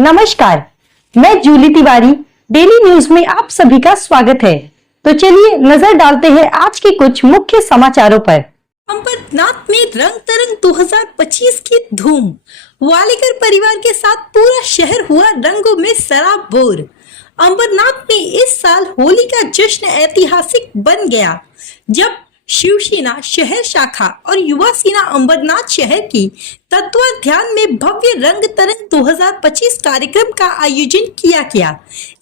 नमस्कार, मैं Jully Tiwari. Daily news में आप सभी का स्वागत है। तो चलिए नजर डालते हैं आज के कुछ मुख्य समाचारों पर। अंबरनाथ में रंग तरंग 2025 की धूम। वालेकर परिवार के साथ पूरा शहर हुआ रंगों में सराबोर। अंबरनाथ में इस साल होली का जश्न ऐतिहासिक बन गया, जब शिवसेना शहर शाखा और युवा सेना अंबरनाथ शहर की तत्वाधान में भव्य रंग तरंग 2025 कार्यक्रम का आयोजन किया गया।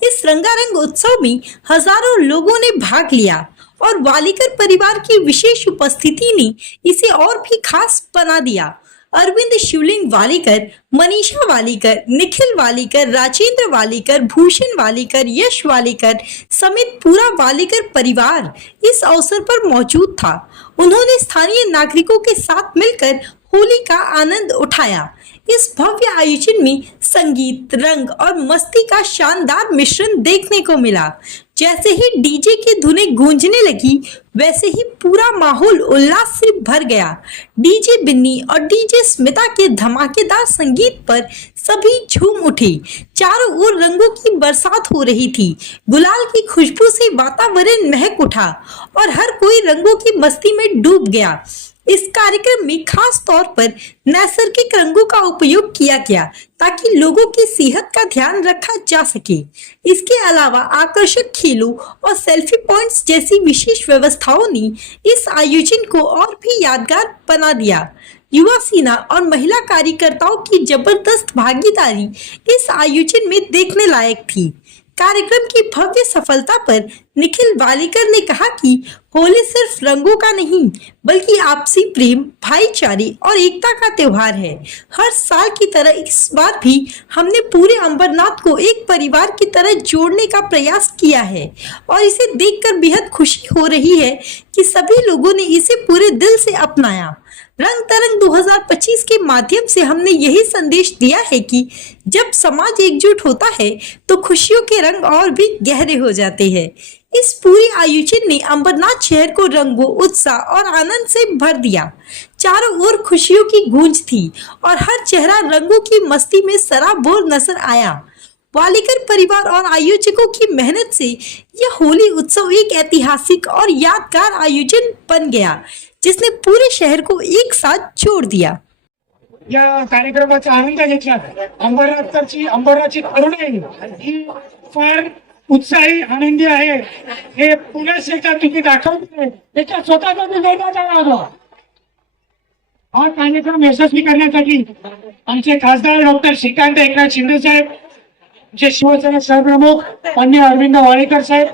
इस रंगारंग उत्सव में हजारों लोगों ने भाग लिया और वालेकर परिवार की विशेष उपस्थिति ने इसे और भी खास बना दिया। अरविंद शिवलिंग वालेकर, मनीषा वालेकर, निखिल वालेकर, राजेंद्र वालेकर, भूषण वालेकर, यश वालेकर समेत पूरा वालेकर परिवार इस अवसर पर मौजूद था। उन्होंने स्थानीय नागरिकों के साथ मिलकर होली का आनंद उठाया। इस भव्य आयोजन में संगीत, रंग और मस्ती का शानदार मिश्रण देखने को मिला। जैसे ही डीजे की धुनें गूंजने लगी, वैसे ही पूरा माहौल उल्लास से भर गया। डीजे बिन्नी और डीजे स्मिता के धमाकेदार संगीत पर सभी झूम उठे। चारों ओर रंगों की बरसात हो रही थी। गुलाल की खुशबू से वातावरण महक उठा और हर कोई रंगों की मस्ती में डूब गया। इस कार्यक्रम में खास तौर पर नैसर्गिक रंगों का उपयोग किया गया ताकि लोगों की सेहत का ध्यान रखा जा सके। इसके अलावा आकर्षक खेलों और सेल्फी पॉइंट्स जैसी विशेष व्यवस्थाओं ने इस आयोजन को और भी यादगार बना दिया। युवा सेना और महिला कार्यकर्ताओं की जबरदस्त भागीदारी इस आयोजन में देखने लायक थी। कार्यक्रम की भव्य सफलता पर निखिल वालेकर ने कहा कि होली सिर्फ रंगों का नहीं, बल्कि आपसी प्रेम, भाईचारे और एकता का त्योहार है। हर साल की तरह इस बार भी हमने पूरे अंबरनाथ को एक परिवार की तरह जोड़ने का प्रयास किया है और इसे देखकर बेहद खुशी हो रही है कि सभी लोगों ने इसे पूरे दिल से अपनाया। रंग तरंग 2025 के माध्यम से हमने यही संदेश दिया है कि जब समाज एकजुट होता है तो खुशियों के रंग और भी गहरे हो जाते हैं। इस पूरे आयोजन ने अंबरनाथ शहर को रंगों, उत्साह और आनंद से भर दिया। चारों ओर खुशियों की गूंज थी और हर चेहरा रंगों की मस्ती में सराबोर नजर आया। वालेकर परिवार और आयोजकों की मेहनत से यह होली उत्सव एक ऐतिहासिक और यादगार आयोजन बन गया, जिसने पूरे शहर को एक साथ जोड़ दिया। या कार्यक्रमाचा आनंद घेतला। अंबरनाथची तरुणाई ही फार उत्साही, आनंदी आहे। हे पुन्हा एकदा तुम्ही दाखवले त्याच्या स्वतःचा हा कार्यक्रम यशस्वी करण्यासाठी आमचे खासदार डॉक्टर श्रीकांत एकनाथ शिंदे साहेब, आमचे शिवसेना सहप्रमुख माननीय अरविंद वालेकर साहेब,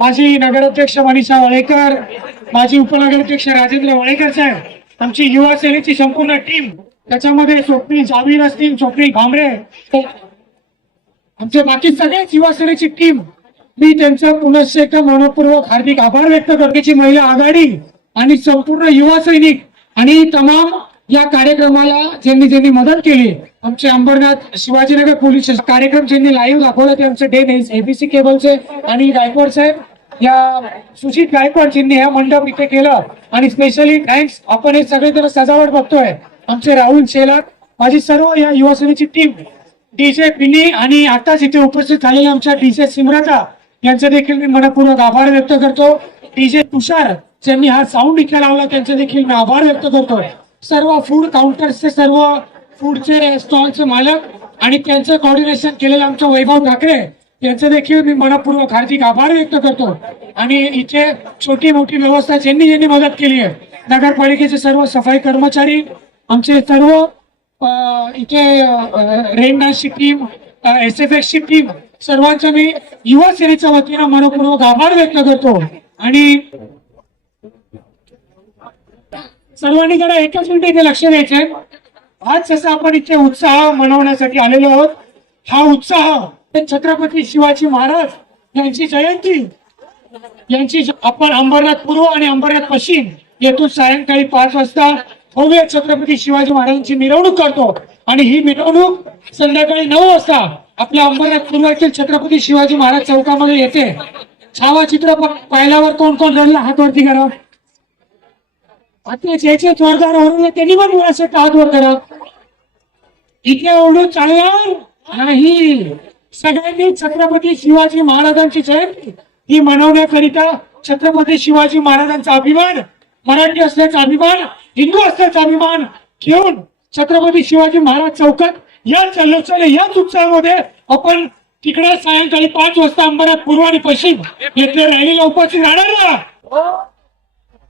माजी नगराध्यक्ष मनीषा वालेकर, माजी उपनगराध्यक्ष राजेंद्र वालेकर साहेब, आमची युवा सेनेची संपूर्ण टीम, त्याच्यामध्ये स्वप्नील जावीर असतील, स्वप्नील भांबरे, आमचे बाकी सगळ्याच युवा सेनेची टीम, मी त्यांचं पुन्हा एकदा मनपूर्वक हार्दिक आभार व्यक्त करण्याची महिला आघाडी आणि संपूर्ण युवा सैनिक आणि तमाम या कार्यक्रमाला ज्यांनी मदत केली, आमचे अंबरनाथ शिवाजीनगर पोलीस कार्यक्रम ज्यांनी लाईव्ह दाखवला ते आमचे डेन एबीसी केबलचे आणि गायकवाड साहेब, या सुशील गायकवाड ज्यांनी हा मंडप इथे केलं आणि स्पेशली थँक्स। आपण हे सगळे जण सजावट बघतोय, आमचे राहुल शेलार, माझी सर्व या युवा सेनेची टीम, डीजे पिनी आणि आताच इथे उपस्थित झालेल्या आमच्या डीजे सिमरता यांचे देखील मी मनपूर्वक आभार व्यक्त करतो। डीजे तुषार ज्यांनी हा साऊंड इथे लावला त्यांचे देखील मी आभार व्यक्त करतो। सर्व फूड काउंटर्सचे, सर्व फूडचे स्टॉलचे मालक आणि त्यांचं कोऑर्डिनेशन केलेलं आमचं वैभव ठाकरे यांचे देखील मी मनपूर्वक हार्दिक आभार व्यक्त करतो। आणि इथे छोटी मोठी व्यवस्था ज्यांनी मदत केली आहे, नगरपालिकेचे सर्व सफाई कर्मचारी, आमचे सर्व इथे रेन डान्सची टीम, SFX ची टीम, सर्वांचा मी युवा सेनेच्या वतीनं मनपूर्वक आभार व्यक्त करतो। आणि सर्वांनी जरा एकच मिनिट इथे लक्ष द्यायचे। आज जसं आपण इथे उत्साह मनवण्यासाठी आलेलो आहोत, हा उत्साह छत्रपती शिवाजी महाराज यांची जयंती, यांची आपण अंबरनाथ पूर्व आणि अंबरनाथ पश्चिम येथून सायंकाळी 5 वाजता भव्य छत्रपती शिवाजी महाराजांची मिरवणूक करतो आणि ही मिरवणूक संध्याकाळी 9 वाजता आपल्या अंबरनाथ पूर्व येथील छत्रपती शिवाजी महाराज चौकामध्ये येते। छावा चित्रपट पाहिल्यावर कोण कोण रडला हात वरती करा। आता ज्याचे जोरदार ओरडले त्यांनी पण मुलाचे हात वर करा। इथे ओरडून चालणार नाही, सगळ्यांनी छत्रपती शिवाजी महाराजांची जयंती ही मनवण्याकरिता छत्रपती शिवाजी महाराजांचा अभिमान, मराठी असल्याचा अभिमान, हिंदू असल्याचा अभिमान घेऊन छत्रपती शिवाजी महाराज चौकात या जल्लोषाने याच उत्साहामध्ये आपण तिकडे सायंकाळी 5 वाजता अंबरनाथ पूर्व आणि पश्चिम येथे रॅलीला उपस्थित राहणार ना.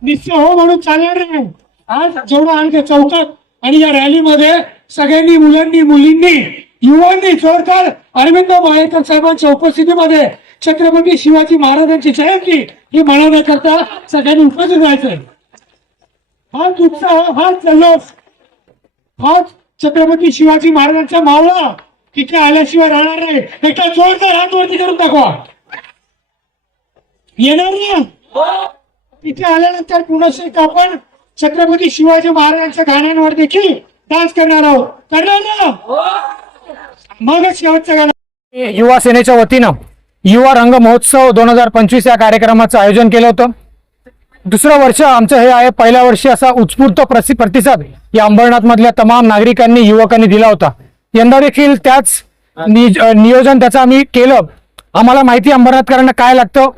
निश्चय हो म्हणून चालणार नाही. आज जेवढं आहे ते चौकात आणि या रॅलीमध्ये सगळ्यांनी, मुलांनी, मुलींनी, युवांनी जोरदार अरविंद मायेकर साहेबांच्या उपस्थितीमध्ये छत्रपती शिवाजी महाराजांची जयंती ही मनवण्याकरता सगळ्यांनी उपस्थित व्हायचंय. हाच उत्साह, हाच जल्लोष, हाच छत्रपती शिवाजी महाराजांचा मावळा तिथे आल्याशिवाय राहणार नाही. एकदा जोरदार हात वरती करून दाखवा. येणार ना? तिथे आल्यानंतर पुन्हा एकदा आपण छत्रपती शिवाजी महाराजांच्या गाण्यांवर देखील डान्स करणार आहोत. करणार ना? मगच शेवटचं गाणं. युवा सेनेच्या वतीनं युवा रंग महोत्सव 2025 या कार्यक्रमाचं आयोजन केलं होतं. दुसरं वर्ष आमचं हे आहे. पहिल्या वर्षी असा उत्स्फूर्त प्रतिसाद या अंबरनाथ मधल्या तमाम नागरिकांनी, युवकांनी दिला होता. यंदा देखील त्याच नियोजन त्याचं आम्ही केलं. आम्हाला माहिती अंबरनाथकरांना काय लागतं.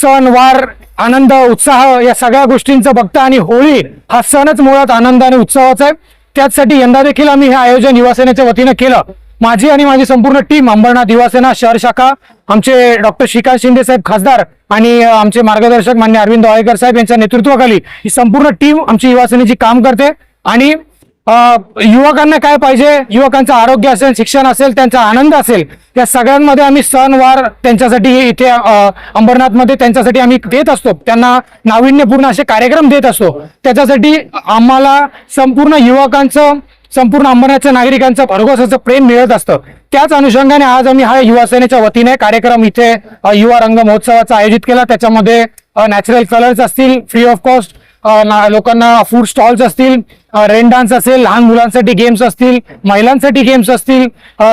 सण वार, आनंद, उत्साह या सगळ्या गोष्टींचं बघता आणि होळी हा सणच मुळात आनंद आणि उत्सवाचा आहे. त्याचसाठी यंदा देखील आम्ही हे आयोजन युवासेनेच्या वतीनं केलं. माझी आणि माझी संपूर्ण टीम, अंबरनाथ युवासेना शहर शाखा, आमचे डॉक्टर श्रीकांत शिंदे साहेब खासदार आणि आमचे मार्गदर्शक मान्य अरविंद वायकर साहेब यांच्या नेतृत्वाखाली ही संपूर्ण टीम आमची युवासेनेची काम करते. आणि युवकांना काय पाहिजे, युवकांचं आरोग्य असेल, शिक्षण असेल, त्यांचा आनंद असेल, या सगळ्यांमध्ये आम्ही सणवार त्यांच्यासाठी इथे अंबरनाथमध्ये त्यांच्यासाठी आम्ही देत असतो. त्यांना नाविन्यपूर्ण असे कार्यक्रम देत असतो. त्याच्यासाठी आम्हाला संपूर्ण युवकांचं, संपूर्ण अंबरनाथच्या नागरिकांचं भरघोस असं प्रेम मिळत असतं. त्याच अनुषंगाने आज आम्ही हा युवासेनेच्या वतीने कार्यक्रम इथे युवा रंग महोत्सवाचा आयोजित केला. त्याच्यामध्ये नॅचरल कलर्स असतील, फ्री ऑफ कॉस्ट लोकांना फूड स्टॉल्स असतील, रेन डान्स असेल, लहान मुलांसाठी गेम्स असतील, महिलांसाठी गेम्स असतील,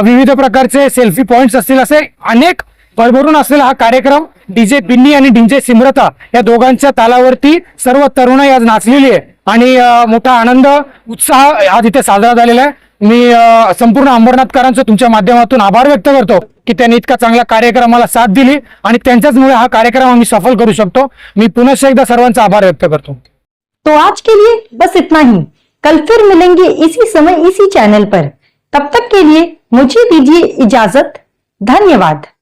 विविध प्रकारचे सेल्फी पॉइंट्स असतील, असे अनेक भरभरून असलेला हा कार्यक्रम डीजे बिन्नी आणि डीजे सिमरता या दोघांच्या तालावरती सर्व तरुणाई आज नाचलेली आहे आणि मोठा आनंद, उत्साह आज इथे साजरा झालेला आहे. मी संपूर्ण अंबरनाथकरांचं तुमच्या माध्यमातून आभार व्यक्त करतो की त्यांनी इतका चांगला कार्यक्रमाला साथ दिली आणि त्यांच्याचमुळे हा कार्यक्रम आम्ही सफल करू शकतो. मी पुनश्च एकदा सर्वांचा आभार व्यक्त करतो. तो आज के लिए बस इतना ही. कल फिर मिलेंगे इसी समय इसी चैनल पर. तब तक के लिए मुझे दीजिए इजाजत. धन्यवाद.